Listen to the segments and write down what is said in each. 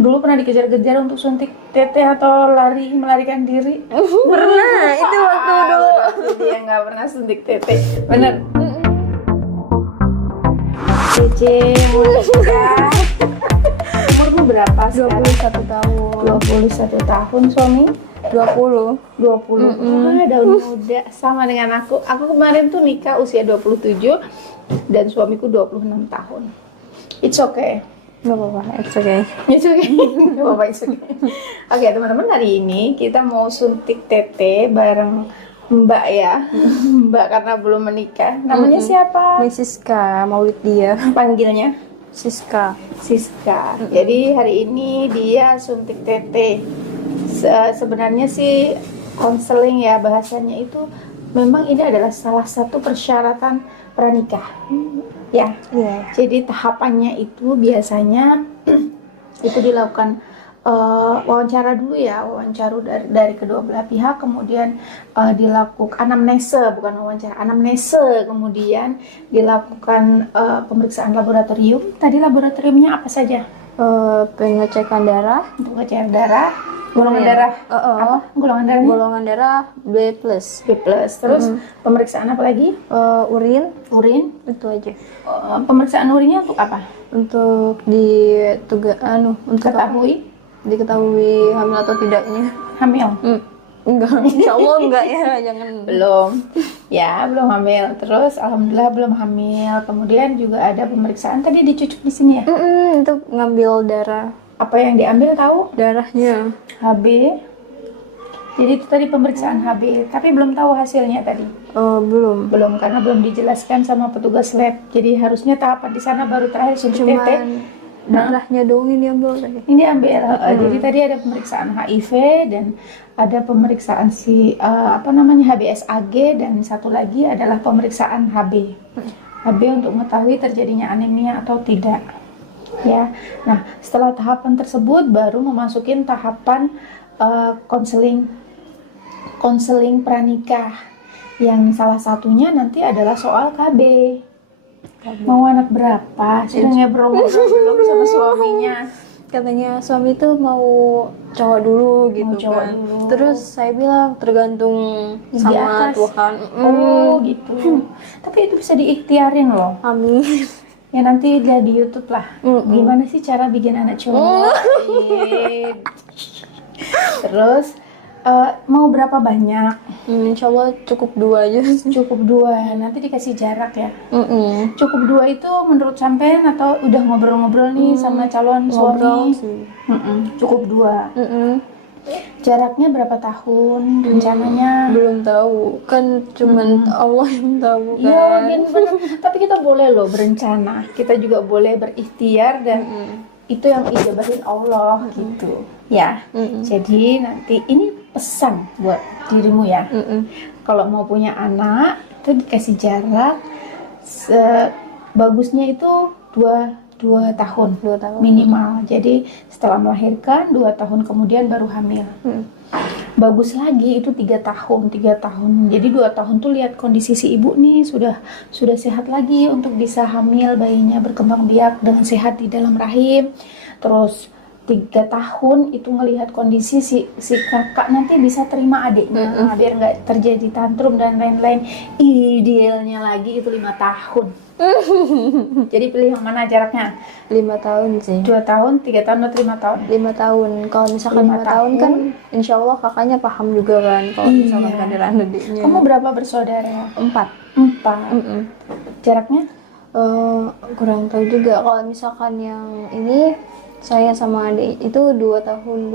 Dulu pernah dikejar-kejar untuk suntik tete atau melarikan diri? Pernah, itu waktu dulu. Jadi dia nggak pernah suntik tete, bener? Cece, mau nikah. Umurmu berapa sekarang? 21 tahun. 21 tahun, suami? 20. 20. Wah, daun muda. Sama dengan aku. Aku kemarin tuh nikah usia 27 dan suamiku 26 tahun. It's okay. Gak apa-apa, it's okay. It's okay. Gak apa-apa, it's okay. Oke, teman-teman, hari ini kita mau suntik tete bareng Mbak ya. Mbak karena belum menikah. Namanya siapa? Miss Siska, Maulid dia. Panggilnya Siska. Siska. Jadi hari ini dia suntik tete. Sebenarnya sih konseling ya bahasanya itu, memang ini adalah salah satu persyaratan pranikah. Ya. Iya. Jadi tahapannya itu biasanya itu dilakukan wawancara dulu ya, wawancara dari kedua belah pihak, kemudian dilakukan anamnese, bukan wawancara, anamnese, kemudian dilakukan pemeriksaan laboratorium. Tadi laboratoriumnya apa saja? Pengecekan darah, Untuk ngecek darah, golongan darah apa? Golongan darahnya golongan darah B+, B+. Terus pemeriksaan apa lagi? urin, Urin. itu aja. Pemeriksaan urinnya untuk apa? Untuk untuk apa? Diketahui hamil atau tidaknya. Hamil. Enggak, insya Allah enggak ya, jangan. Belum hamil. Terus alhamdulillah belum hamil. Kemudian juga ada pemeriksaan tadi dicucuk di sini ya. Untuk ngambil darah, Apa yang diambil tahu? darahnya. HB. Jadi itu tadi pemeriksaan HB, tapi belum tahu hasilnya tadi. Belum. Belum, karena belum dijelaskan sama petugas lab. Jadi harusnya tahapan di sana baru terakhir suntik tete. Darahnya doang ini ambil tadi. Ini ambil. Jadi tadi ada pemeriksaan HIV dan ada pemeriksaan HBsAg, dan satu lagi adalah pemeriksaan HB. HB untuk mengetahui terjadinya anemia atau tidak. Ya. Nah, setelah tahapan tersebut baru memasukin tahapan konseling pranikah, yang salah satunya nanti adalah soal KB. Mau anak berapa? Sudah ngobrol-ngobrol belum sama suaminya? Katanya suami itu mau cowok dulu gitu Mau cowok kan. dulu. Terus saya bilang tergantung Di sama atas. Tuhan. Oh gitu. Tapi itu bisa diikhtiarin loh. Amin. Ya nanti dia di YouTube lah. Gimana sih cara bikin anak cowok? Terus mau berapa banyak? Insya Allah cukup 2 aja. Cukup 2. Nanti dikasih jarak ya. Mm-mm. Cukup 2 itu menurut sampean atau udah ngobrol-ngobrol nih sama calon Ngobrol suami? sih. Cukup 2. Mm-mm. Jaraknya berapa tahun rencananya? Belum tahu, kan cuman Allah yang tahu Iya, kan. bener. Tapi kita boleh loh berencana. Kita juga boleh berikhtiar, dan itu yang ijabahin Allah gitu. Ya. Jadi nanti ini pesan buat dirimu ya. Kalau mau punya anak itu dikasih jarak bagusnya itu 2 tahun. 2 tahun. Minimal. Jadi setelah melahirkan 2 tahun kemudian baru hamil. Bagus lagi itu 3 tahun. Jadi 2 tahun tuh lihat kondisi si ibu nih sudah sehat lagi untuk bisa hamil, bayinya berkembang biak dengan sehat di dalam rahim. Terus 3 tahun itu ngelihat kondisi si kakak nanti bisa terima adiknya, biar nggak terjadi tantrum dan lain-lain. Idealnya lagi itu 5 tahun. Jadi pilih yang mana jaraknya? 5 tahun sih. 2 tahun, 3 tahun atau 5 tahun? 5 tahun. Kalau misalkan 5 tahun kan insya Allah kakaknya paham juga kan kalau misalkan kehadiran adiknya. Kamu berapa bersaudara? 4. 4. Jaraknya? Kurang tahu juga. Kalau misalkan yang ini saya sama adik itu 2 tahun.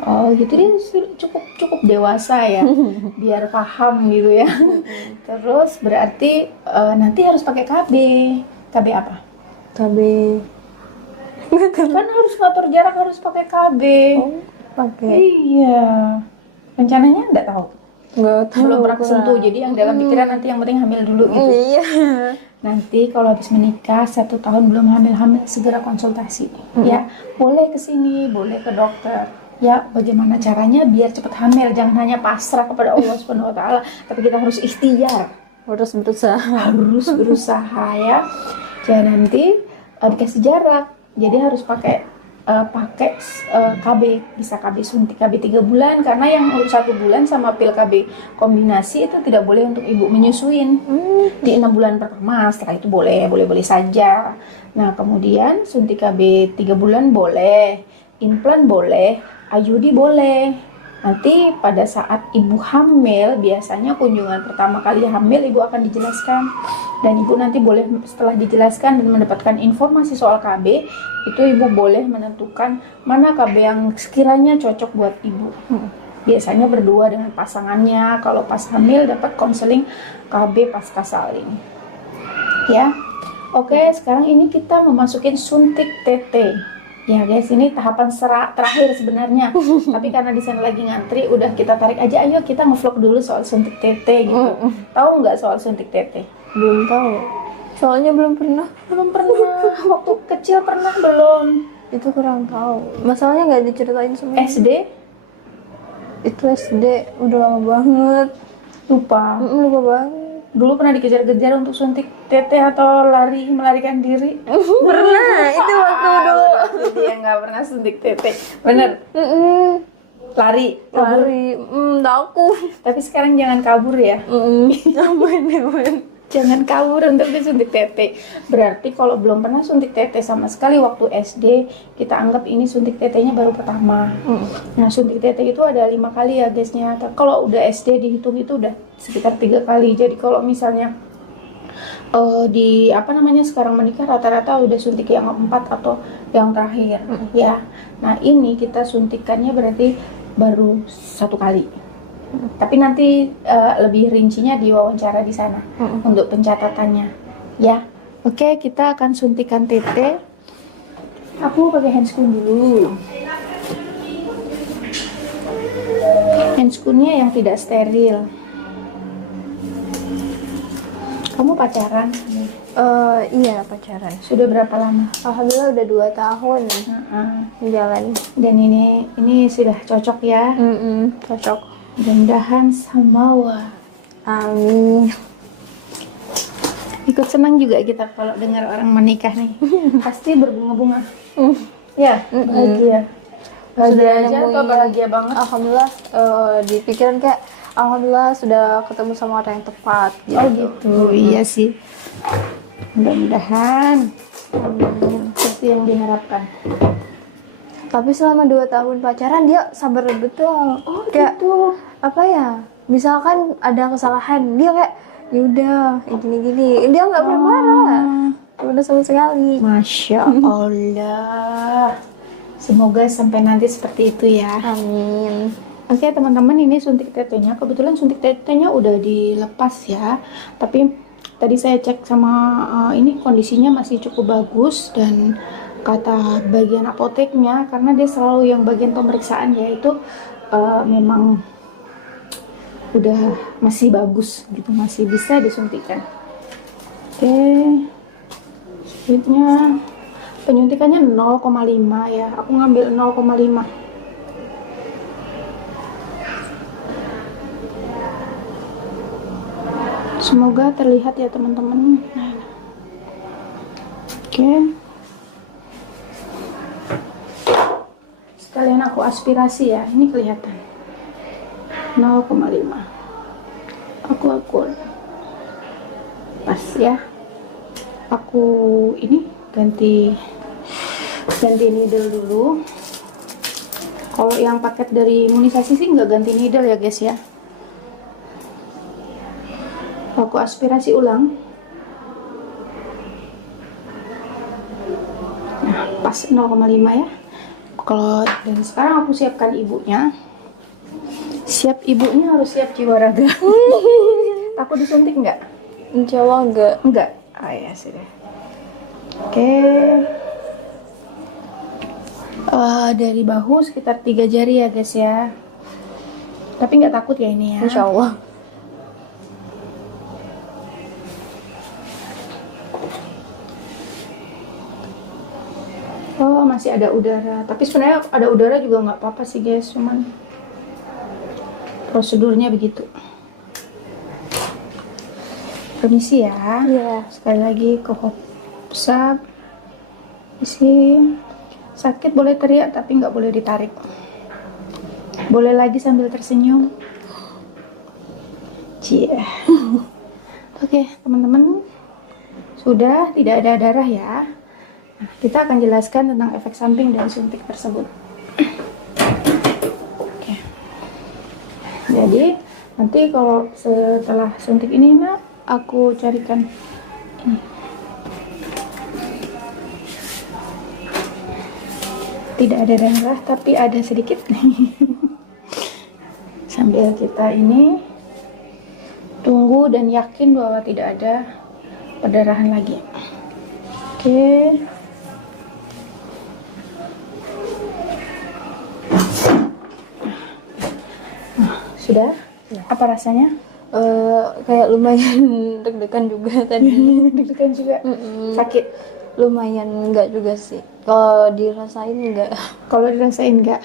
Oh gitu, dia cukup dewasa ya, biar paham gitu ya. Terus berarti nanti harus pakai KB. KB apa? KB. Kan harus ngatur jarak, harus pakai KB. Pakai. Iya. Rencananya nggak tahu. Nggak tahu. Belum pernah kesentuh. Jadi yang dalam pikiran nanti yang penting hamil dulu gitu. Iya. Nanti kalau habis menikah 1 tahun belum hamil segera konsultasi. Ya, boleh ke sini, boleh ke dokter. Ya, bagaimana caranya biar cepat hamil? Jangan hanya pasrah kepada Allah Subhanahu wa taala, tapi kita harus ikhtiar. Harus berusaha. Harus berusaha ya. Jangan nanti dikasih jarak. Jadi harus pakai pakai KB, bisa KB suntik KB 3 bulan, karena yang untuk 1 bulan sama pil KB kombinasi itu tidak boleh untuk ibu menyusuin di 6 bulan pertama. Setelah itu boleh saja. Nah kemudian suntik KB 3 bulan boleh, implan boleh, IUD boleh. Nanti pada saat ibu hamil, biasanya kunjungan pertama kali hamil ibu akan dijelaskan, dan ibu nanti boleh setelah dijelaskan dan mendapatkan informasi soal KB, itu ibu boleh menentukan mana KB yang sekiranya cocok buat ibu. Biasanya berdua dengan pasangannya, kalau pas hamil dapat konseling KB pasca salin. Ya, oke, sekarang ini kita memasukin suntik TT. Ya guys, ini tahapan terakhir sebenarnya. Tapi karena di sana lagi ngantri, udah kita tarik aja. Ayo kita ngevlog dulu soal suntik TT gitu. Tahu nggak soal suntik TT? Belum tahu. Soalnya belum pernah. Belum pernah. Waktu kecil pernah belum? Itu kurang tahu. Masalahnya nggak diceritain semua. SD? Itu SD udah lama banget. Lupa. Lupa banget. Dulu pernah dikejar-kejar untuk suntik TT atau melarikan diri? Pernah. Itu waktu dulu. Dia nggak pernah suntik TT. Bener? Lari. Takut. Tapi sekarang jangan kabur ya. Aman. Jangan kabur untuk disuntik TT. Berarti kalau belum pernah suntik TT sama sekali waktu SD, kita anggap ini suntik TT-nya baru pertama. Nah, suntik TT itu ada 5 kali ya guysnya. Kalau udah SD dihitung itu udah sekitar 3 kali. Jadi kalau misalnya sekarang menikah rata-rata udah suntik yang 4 atau yang terakhir ya. Nah, ini kita suntikannya berarti baru 1 kali. Tapi nanti lebih rincinya di wawancara di sana untuk pencatatannya ya. Oke, kita akan suntikan TT. Aku pakai handscoon dulu. Handscoonnya yang tidak steril. Kamu pacaran? Iya, pacaran. Sudah berapa lama? Alhamdulillah udah 2 tahun jalan. Dan ini sudah cocok ya? Cocok. Mudah-mudahan samawa. Amin. Ikut senang juga kita kalau dengar orang menikah nih. Pasti berbunga-bunga. Ya, bahagia. Bahagia aja atau bahagia banget? Alhamdulillah, di pikiran kayak alhamdulillah sudah ketemu sama orang yang tepat gitu. Oh gitu. Iya sih. Mudah-mudahan seperti yang diharapkan. Tapi selama 2 tahun pacaran dia sabar betul. Oh kayak, gitu. apa ya? Misalkan ada kesalahan, dia kayak yaudah gini-gini. Dia nggak pernah marah. Udah sama sekali. Masya Allah. Semoga sampai nanti seperti itu ya. Amin. Oke teman-teman, ini suntik TT-nya. Kebetulan suntik TT-nya udah dilepas ya. Tapi tadi saya cek sama ini kondisinya masih cukup bagus, dan kata bagian apoteknya, karena dia selalu yang bagian pemeriksaan yaitu memang udah masih bagus gitu, masih bisa disuntikan. Oke, speednya penyuntikannya 0,5 ya, aku ngambil 0,5. Semoga terlihat ya teman-teman. Oke. Sekalian aku aspirasi ya, ini kelihatan 0,5. Aku akur pas ya. Aku ini ganti needle dulu. Kalau yang paket dari imunisasi sih nggak ganti needle ya guys ya. Aku aspirasi ulang. Nah, pas 0,5 ya. Kalau dari sekarang aku siapkan ibunya. Siap ibunya harus siap jiwa raga. Aku disuntik nggak? Insya Allah enggak. Enggak. Ah ya sudah. Oke. Dari bahu sekitar 3 jari ya guys ya. Tapi nggak takut ya ini ya. Insya Allah. Oh masih ada udara. Tapi sebenarnya ada udara juga nggak apa-apa sih guys. Cuman prosedurnya begitu. Permisi ya. Iya. Sekali lagi ke Hopsap. Isi. Sakit boleh teriak tapi nggak boleh ditarik. Boleh lagi sambil tersenyum. Cie. Oke, teman-teman, sudah tidak ada darah ya. Nah, kita akan jelaskan tentang efek samping dari suntik tersebut. Oke. Jadi nanti kalau setelah suntik ini, nak, aku carikan ini. Tidak ada darah tapi ada sedikit. Sambil kita ini tunggu dan yakin bahwa tidak ada perdarahan lagi. Oke. Nah, sudah? Apa rasanya? Kayak lumayan deg-degan juga tadi. Deg-degan juga. Sakit. Lumayan enggak juga sih. Kalau dirasain enggak. Kalau dirasain enggak.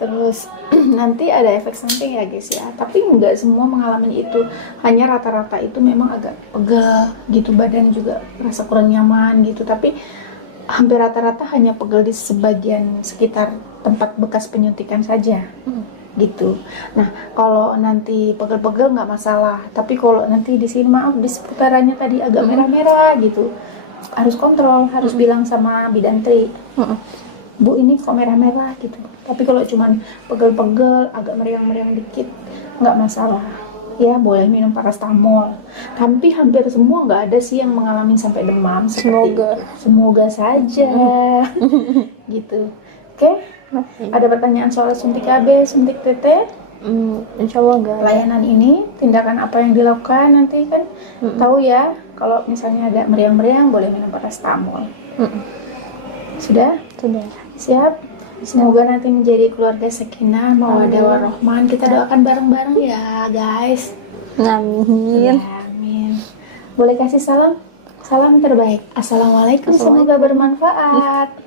Terus nanti ada efek samping ya guys ya. Tapi enggak semua mengalami itu. Hanya rata-rata itu memang agak pegel gitu, badan juga rasa kurang nyaman gitu. Tapi hampir rata-rata hanya pegel di sebagian sekitar tempat bekas penyuntikan saja. Gitu. Nah, kalau nanti pegel-pegel nggak masalah. Tapi kalau nanti di sini maaf di seputarannya tadi agak merah-merah gitu, harus kontrol, harus bilang sama bidantri, Bu ini kok merah-merah gitu. Tapi kalau cuman pegel-pegel, agak meriang-meriang dikit, nggak masalah. Ya boleh minum paracetamol. Tapi hampir semua nggak ada sih yang mengalami sampai demam. Semoga saja. Gitu. Oke? Ada pertanyaan soal suntik KB, suntik TT? Insya Allah enggak. Pelayanan ini, tindakan apa yang dilakukan nanti kan tahu ya. Kalau misalnya agak meriang-meriang boleh minum paracetamol. Sudah? Sudah. Siap? Semoga nanti menjadi keluarga sakinah, mawaddah warahmah. Kita doakan bareng-bareng ya guys. Amin. Ya, amin. Boleh kasih salam? Salam terbaik. Assalamualaikum. Semoga bermanfaat.